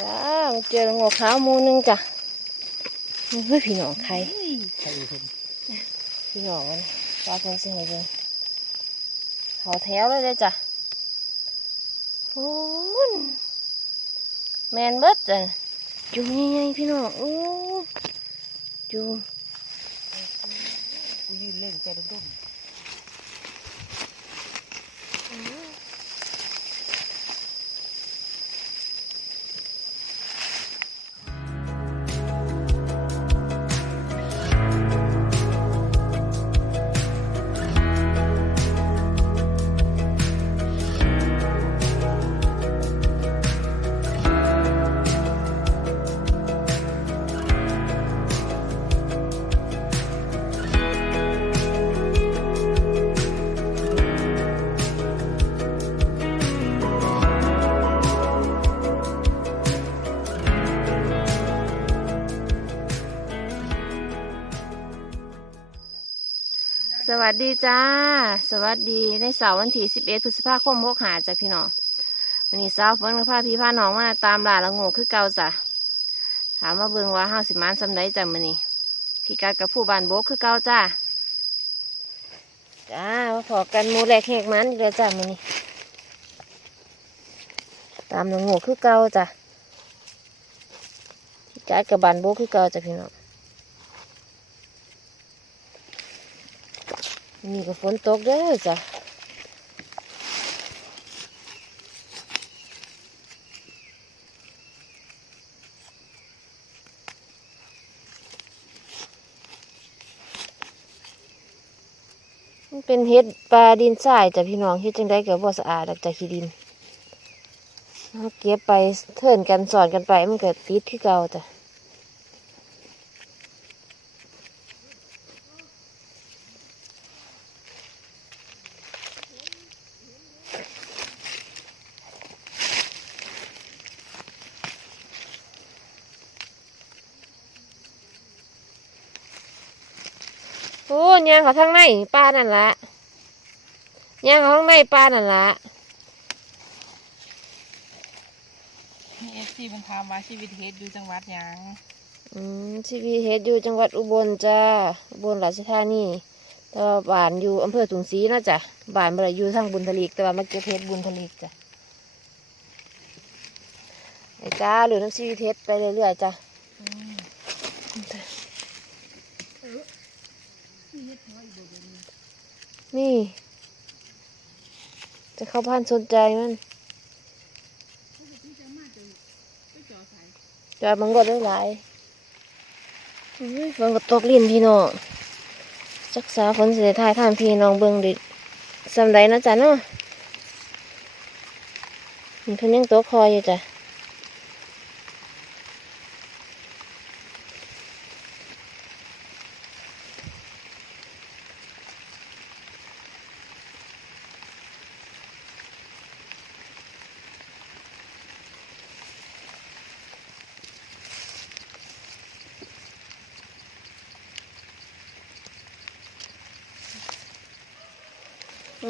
จ้ามาเจอหงูขาวมูนึงจ้ะเฮ้ยพี่น้องใครใครเห็นพี่น้องมันปลาคนสิให้เบิ่งเขาแถวเลยเลยจ้ะโอ้ยแมนเบิดจ้ะจุ่มใหญ่ๆพี่น้องอู้จุ่มกูยืนเล่นใจดุ้ม จ้า สวัสดีในเสาร์วันที่11พฤษภาคมพกหาจ้ะพี่น้องวันนี้เสาวฝนกับพาพี่พาน้องมาตามหล่าละงูคือเก่าจ้ะถามมาเบิ่งว่าห้าสิบมันสำไรจ้ะมื้อนี้พี่กัดกับผู้บ้านโบกคือเก่าจ้าจ้ามาขอกันมูแหลกแหกมันอีกแล้วจ้ะมื้อนี้ตามละงูคือเก่าจ้ะพี่กัดกับบ้านโบกคือเก่าจ้ะพี่น้อง นี่ก็ฝนตกเด้อจ้ะมันเป็นเห็ดปลาดินทรายจ้ะพี่น้องเฮ็ดจังได้ก็บ่สะอาดจากขี้ดินเก็บไปเทิร์นกันสอนกันไปมันก็ติดคือเก่าจ้ะ โอ้ยางเขาทางในป้านั่นละยางเขาทางในป้านั่นละเอฟซีมันถามว่าชีวิตเฮ็ดอยู่จังหวัดหยังอืมชีวีเฮ็ดอยู่จังหวัดอุบลจ้าอุบลราชธานีแต่ว่าบ้านอยู่อำเภอถุงศรีเนาะจ้ะบ้านบ่ได้อยู่ทางบุญทลีกแต่ว่ามาเก็บเฮ็ดบุญทลีกจ้ะไอ้จ้าหรือน้ำชีวิตเฮ็ดไปเรื่อยๆจ้ะ นี่ จะเข้าบ้านสนใจมันจอดมันก็ได้หลายฝนก็ตกลิ้นพี่น้องจักษาฝนเสียทายท่านพี่น้องเบิ่งดิสำไรนะจ๊ะเนาะมันเพิ่นยังตกคอยอยู่จ้ะ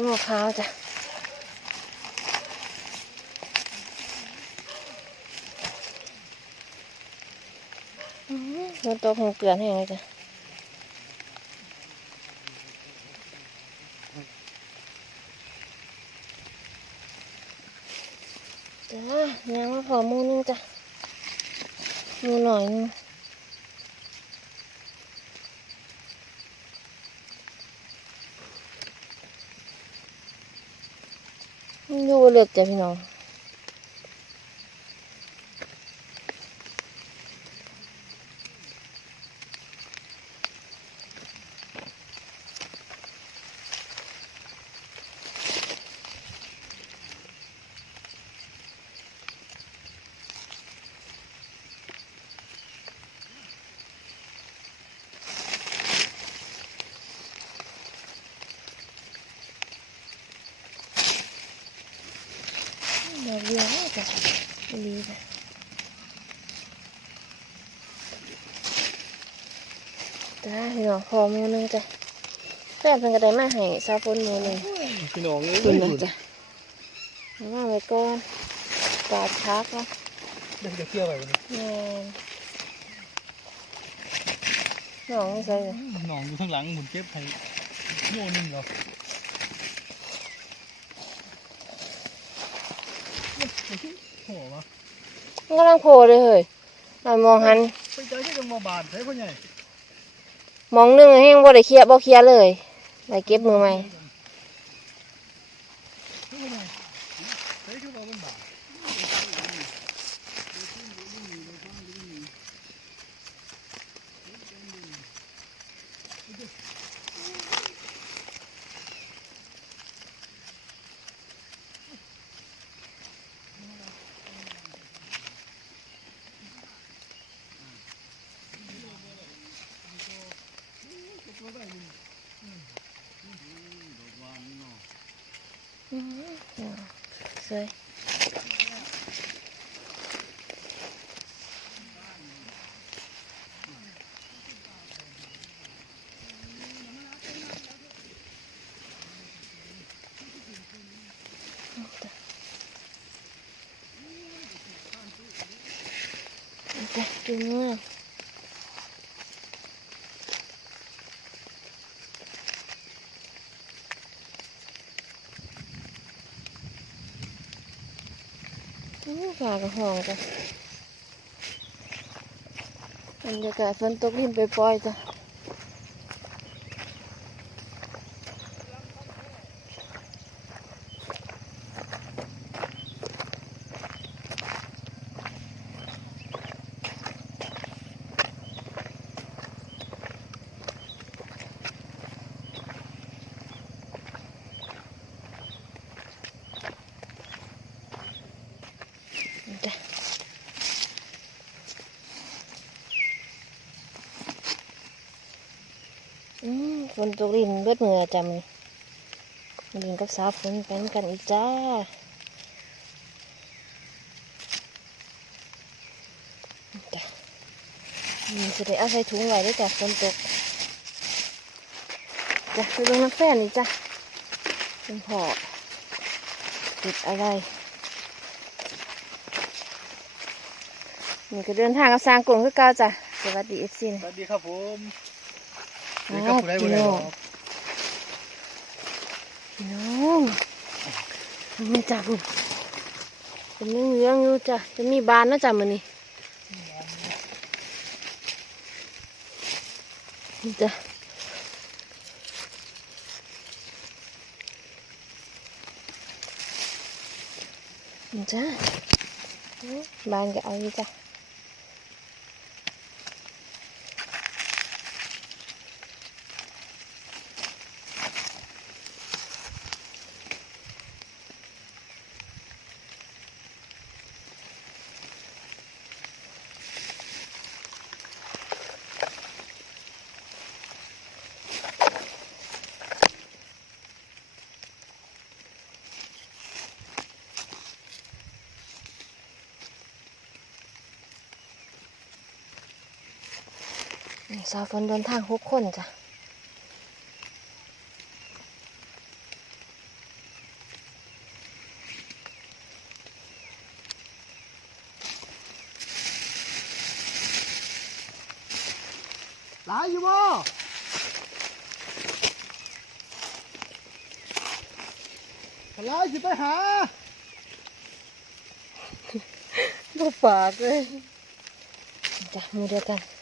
มะพร้าวจ้ะมันตกหงเกลือนแห้งเลยจ้ะจ้ายังมาพอหมูนึงจ้ะหมูหน่อยนึง อยู่เลือกจ้ะพี่น้อง ดอกเดียวน่าจะดีจ้ะจ้า พี่น้องพอหมูหนึงจ้ะแฟนเพิ่นก็ได้มาให้ซาปนหมูหนึงพี่น้องเอ้ยคุณนะจ้ะเอามาไว้ก่อนปาดชักเนาะเดี๋ยวจะเที่ยวไปวันนี้แม่น้องไม่ใช่เลยหนองอยู่ข้างหลังหมุนเก็บให้โม่หนึงเหรอเอ๊ะไปที่หัววะมันกำลังโผล่เลยเฮ้ยเรามองหันไปเจอที่จังหวัดบาดใช่พ่อใหญ่ มองหนึ่งแห้งบ่ได้เคลียร์บ่เคลียร์เลยไปเก็บมือใหม่ ใช่พ่อใหญ่ใช่คือว่ามันบาด อืมสวย จ้ะดูเมื่ออู้ฝากระห้องจ้ะบรรยากาศฝนตกรินไปปล่อยจ้ะอืม ฝนตกรินเบิดมือจำนี่รินกับสาวฝนเป็นกันอีกจ้าจ้ะนี่จะได้เอาใส่ถุงไว้ด้วยจ้ะฝนตกจ้ะไปลงน้ำแฟนนี่จ้ะเป็นพอติดอะไรนี่ก็เดินทางกับสร้างกลุ่มคือเก่าจ้ะสวัสดีเอฟซีสวัสดีครับผม อ้านี่วก็ผู้ใดพี่ผู้ใดน้อหรงอพี่น้องมันจ้ะคุณเป็นเรื่องเรื่องอยู่จ้ะจะมีบานเนาะจ้ะมือนี้นี่จ้ะนี่จ้ะอื้อบานก็เอาอยู่จ้ะ สาวฝนเดินทางหกคนจ้ะหลายอยู่บ่หลายสิไปหาบ่ฝากเลยจ้ะมือเดียวกัน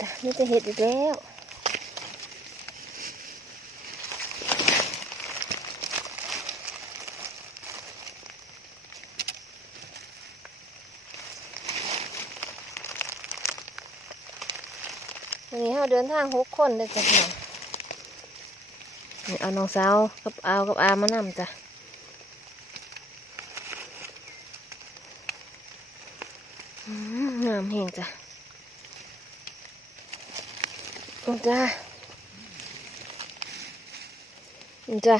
จ้ะนี่จะเห็ดอีกแล้ววันนี้เราเดินทางหกคนเลยจ้ะพี่น้องเอาน้องสาวกับอาวกับอามานำจ้ะงามเฮงจ้ะอืม จ้ะอืมจ้ะ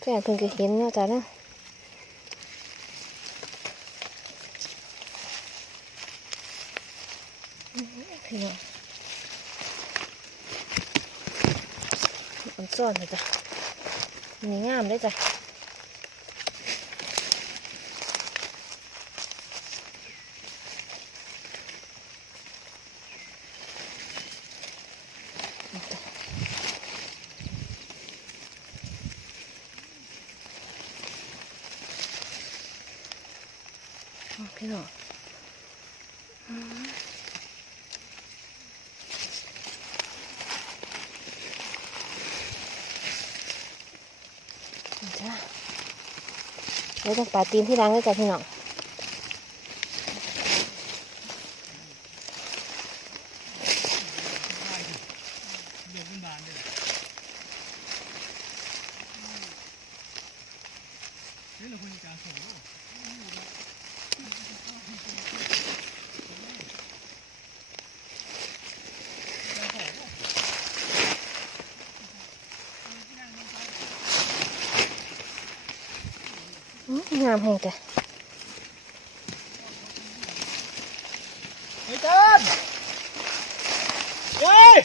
แฟนเพิ่งก็เห็นเนาะจ้ะเนาะพี่น้องมันซ่อนเลยจ้ะนี่งามเลยจ้ะนี่จ้ะเอา พี่น้องเดี๋ยวต้องปาตีนที่รังด้วยจ้ะพี่น้อง เดือดเป็นบานเลยนี่เราควรจะการส่ง อื้องามแห้งจ้ะเฮ้ยจันเฮ้ย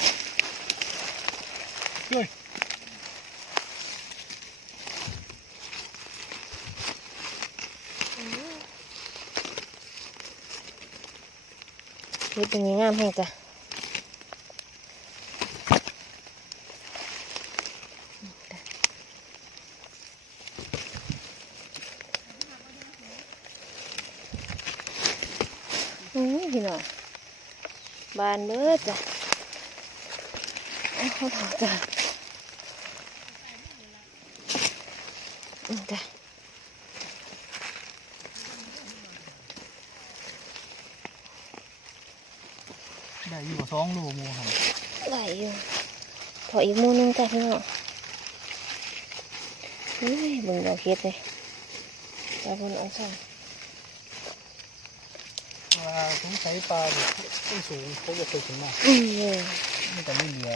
เฮ้ยเฮ็ดเป็นงามแห้งจ้ะอือ พี่น้องบานเบิดจ้ะเอาเขาถามจ้ะอืมจ้ะได้อยู่สองโลโมครับไหลอยู่ขออีกหมูหนึงจ้ะพี่น้องเฮ้ยเบิ่งดอกเฮ็ดเลยตาบนอันซ่อนปลาสงสัยปลาแบบไม่สูงเขาจะเคยขึ้นมาอืมเออไม่แต่ไม่เหลือ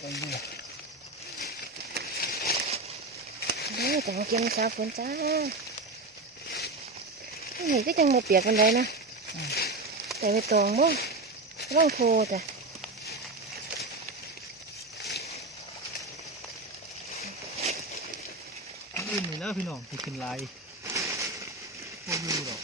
ไม่เหลือเด้อแต่มาเก็บสาฝนจ้านี่ก็จังโมเปียกกันได้นะแต่ไม่ตรงบ่ร่องโพจ้ะอื่นนี่แล้วพี่น้องที่ขึ้นลายพวกอยู่หรอก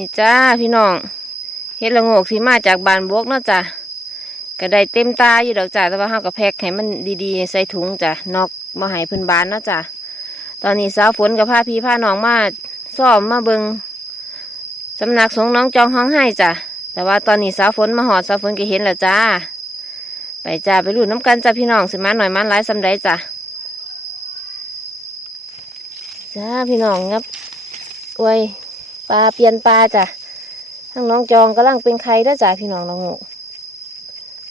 นี่จ้าพี่น้องเฮ็ดละโงกที่มาจากบานบวกเนาะจ้ะก็ได้เต็มตาอยู่ดอกจ้ะแต่ว่าเฮาก็แพ็คให้มันดีๆ ใส่ถุงจ้ะนอกมาให้เพิ่นบานเนาะจ้ะตอนนี้สาวฝนกับพาพี่พาน้องมาซ้อมมาเบิงสำนักสงฆ์น้องจองห้องให้จ้ะแต่ว่าตอนนี้สาวฝนมาหอดสาวฝนก็เห็นแล้วจ้า ไปจ้าไปรุ่นน้ำกันจ้ะพี่น้องสิมาหน่อยมันหลายสำใดจ้ะจ้าพี่น้องงับอวย ปลาเปลี่ยนปลาจ้ะทั้งน้องจองกำลังเป็นไข่แล้วจ้ะพี่น้องละงู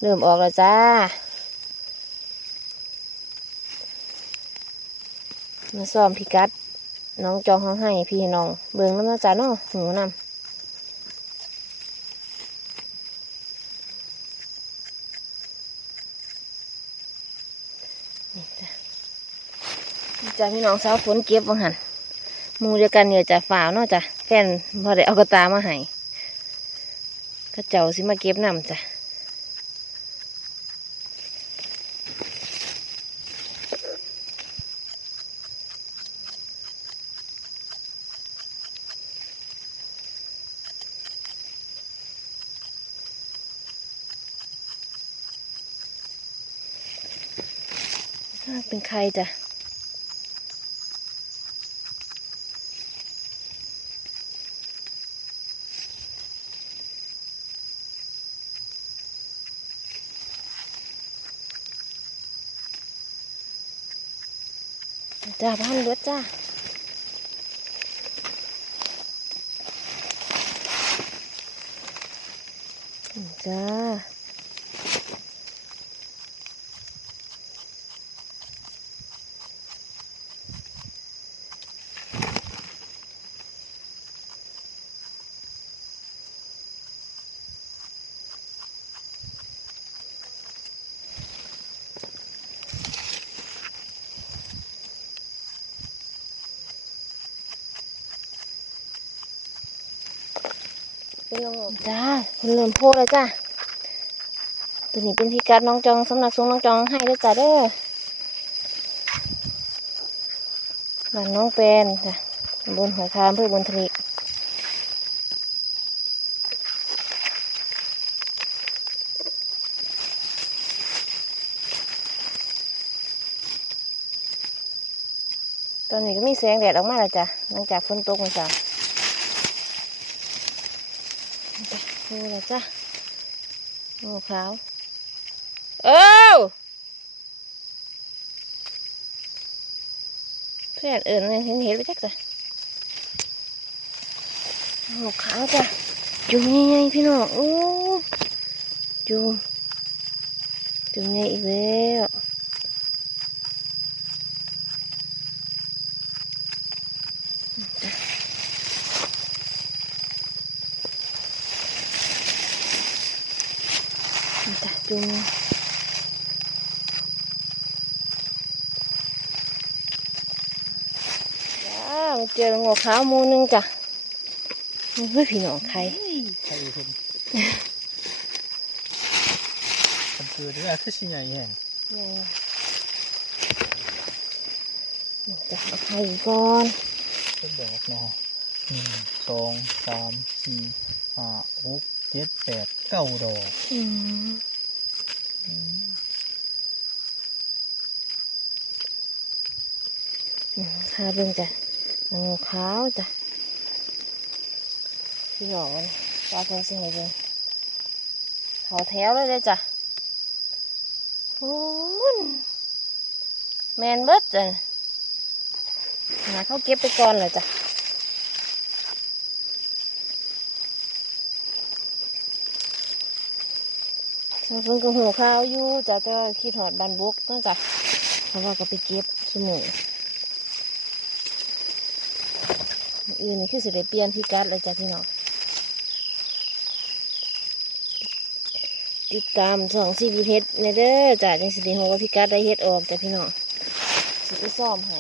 เริ่มออกแล้วจ้า มาซ้อมพิกัด น้องจองเขาให้พี่น้อง เบิ่งน้ำนะจ้าเนาะหูนำนี่จ้ะนี่จ้ะพี่น้องสาวฝนเก็บบังหัน มูเดียวกันเนี่ยจะฝ่าวเนาะจ้ะแฟนพอได้เอากระตามาให้ก็เจ้าสิมาเก็บนำจ้ะเป็นใครจ้ะ จ้าบ้านเลือดจ้าจ้า เป็นลงจ้าคนเริ่มโพดแล้วจ้าตัวนี้เป็นพิกัดน้องจองสำนักสงฆ์น้องจองให้ด้วยจ้าเด้อบ้านน้องแปนจ้ะบนหอยคามเพื่อบนทะเลตอนนี้ก็มีแสงแดดออกมาแล้วจ้ะหลังจากฝนตกมาจ้ะจ้ะ โอ้ล้วจ้ะโอ้ขาวเอ้าเพื่อนเอื่นเห็นเห็นไปจักจ้ะโอ้ขาวจ้ะจุ่มใหญ่ๆพี่น้องโอ้จุ่มจุ่มใหญ่อีกแล้วนี่จ้ะจุ่มจ้า มาเจองูขาวหมูหนึงจ้ะเฮ้ยพี่น้องใครใครคนมันเกิดด้วยคือสิใหญ่แห่งนี่จ้ะเอาไข่ก่อนเป็นดอกเนาะหนึ่งสองสามสี่ห้าหกเจ็ดแปดเก้าดอกอืมอืมหาเบิ่งจ้ะ งูขาวจ้ะพี่น้องมันปลาเพิ่นสิให้เบิ่งเขาแถวเลยเลยจ้ะโอ้ยแมนเบิดจ้ะนะเขาเก็บไปก่อนเลยจ้ะเพิ่นก็หูข้าวอยู่จ้ะแต่ว่าขี้ถอดบันบุกเนั่นจ้ะเพราะว่าก็ไปเก็บสมุน อื่นนี่คือสิได้เปลี่ยนพิกัดเลยจ้ะพี่น้องติดตามสองชีวิตเฮ็ดในเด้อจ้ะจังสิได้ฮู้ว่าพิกัดได้เฮ็ดออกจ้ะพี่น้องสิไปซ่อมให้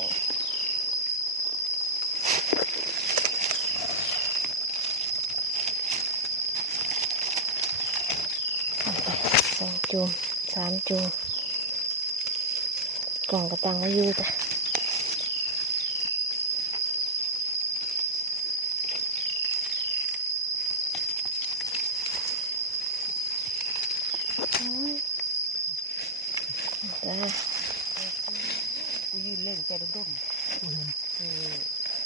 เอาไปสองจูมสามจูมกล่องกระตังไว้อยู่จ้ะ จ้า กู ยืนเล่นแก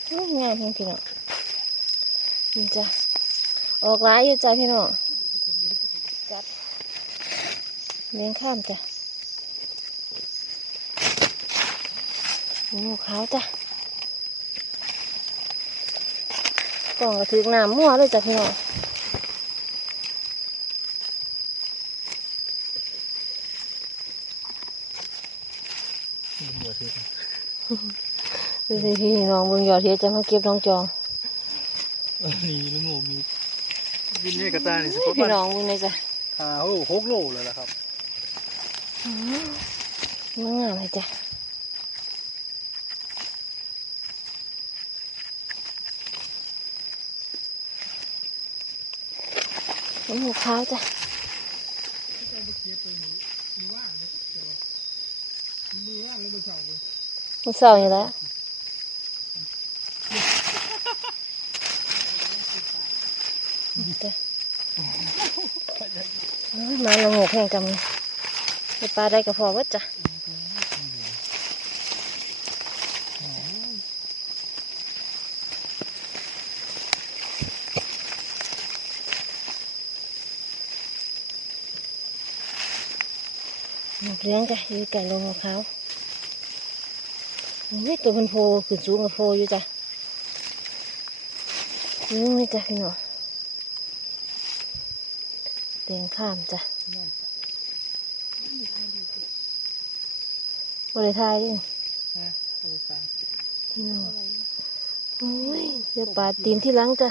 ดุ้มลูกงามพี่น้องนี่จ้ะออกร้ายอยู่จ้ะพี่น้องกัดเลี้ยงข้ามจ้ะโอ้ขาวจ้ะกล่องกระถึกน้ำมั่วเลยจ้ะพี่น้องยืนเดือ ดทีดูสิพี่น้องเบิ่งยอดเทียจะมาเก็บน้องจองนี่ลูกงูมีบินเนี่ยกระตายนี่สปอร์ตพี่น้องเบิ่งเลยจ้ะอ่าโอ้หกโลเลยละครับมันงามเลยจ้ะน้ำหูขาวจ้ะ มันเศร้าอยู่แล้วจ้ะเอ้ยมาละงกแห่งกันไปปลาได้กับพอวัดจ้ะเลี้ยงจ้ะอยู่ไก่ลงของเขา นี่ตัวมันโพขึ้นสูงกับโพอยู่จ้ะนี่นี่จ้ะพี่น้องเตียงข้ามจ้ะบริทายดินะเอาไปฟังพี่น้องโอ้ยเดี๋ยวปลาตีนที่หลังจ้ะ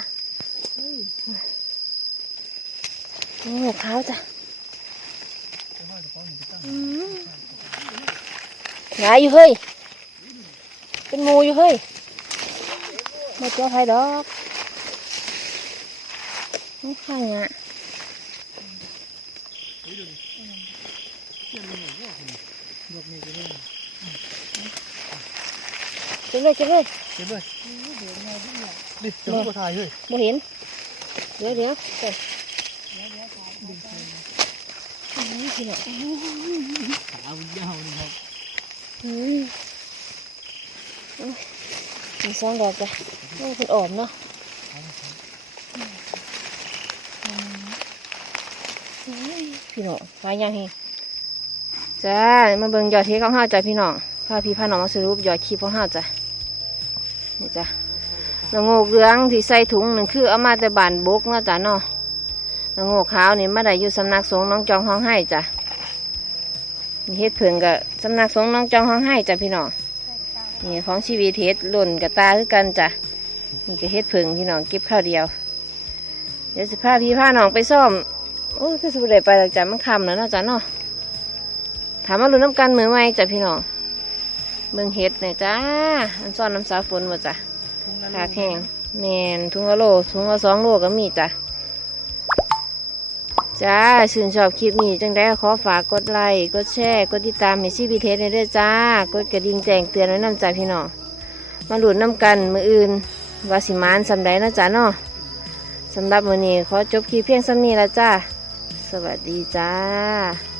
โอ้ขาวจ้ะเอาห้อยกระเป๋าหนึ่งไปตั้งหงายอยู่เฮ้ย เป็นหมูอยู่เฮ้ยมาเจอใครดอกนี่ข้างเนี้ยยกนี่ก็ได้เก็บเลยเก็บเลยเก็บเลยดิจะพูดถ่ายเฮ้ยบ่เห็น เดี๋ยวเดี๋ยวเดี๋ยวนี่พี่น้องขายาวนี่ครับอื มีสองดอกจ้ะโอ้เป็นออมเนาะพี่น้องพายังเฮงจ้ามาเบิ่งยอดเทของเฮาจ้ะพี่น้องพาพี่พาน้องมาสรุปยอดคลิปของเฮาจ้ะนี่จ้ะละโงกเหลืองที่ใส่ถุงหนั่นคือเอามาแต่บานบกเนาะจ้ะเนาะละโงกขาวนี่มาได้อยู่สำนักสงฆ์น้องจองห้องให้จ้ะมีเฮ็ดเผิงกับสำนักสงฆ์น้องจองห้องให้จ้ะพี่น้อง นี่ของชีวิตเฮ็ดหล่นกับตาคือกันจ้ะนี่ก็เฮ็ดเผิงพี่น้องเก็บข้าวเดียว เดี๋ยวสิพาพี่พาน้องไปซ่อมโอ้ยคือสิบได้ไปหรอกจ้ะมันคำแล้วเนาะจ้ะเนาะถามมาลุ้นน้ำกันมือไหมจ้ะพี่น้องเบิ่งเฮ็ดเนี่ยจ้าอันซ่อนน้ำสาฝนบ่จ้ะคาแข้งแมนถุงละโลถุงละสองโลก็มีจ้ะ จ้าชื่นชอบคลิปนี้จังได้ขอฝากกดไลค์กดแชร์กดติดตามให้ชีพิเทสในด้วยจ้ากดกระดิ่งแจ้งเตือนไว้นำจ้าพี่น้องมาหลุดน้ำกันมืออื่นวาสิมานสำได้นาะจ้าเนาะสำหรับมือนี้ขอจบคลิปเพียงสำนี้ละจ้าสวัสดีจ้า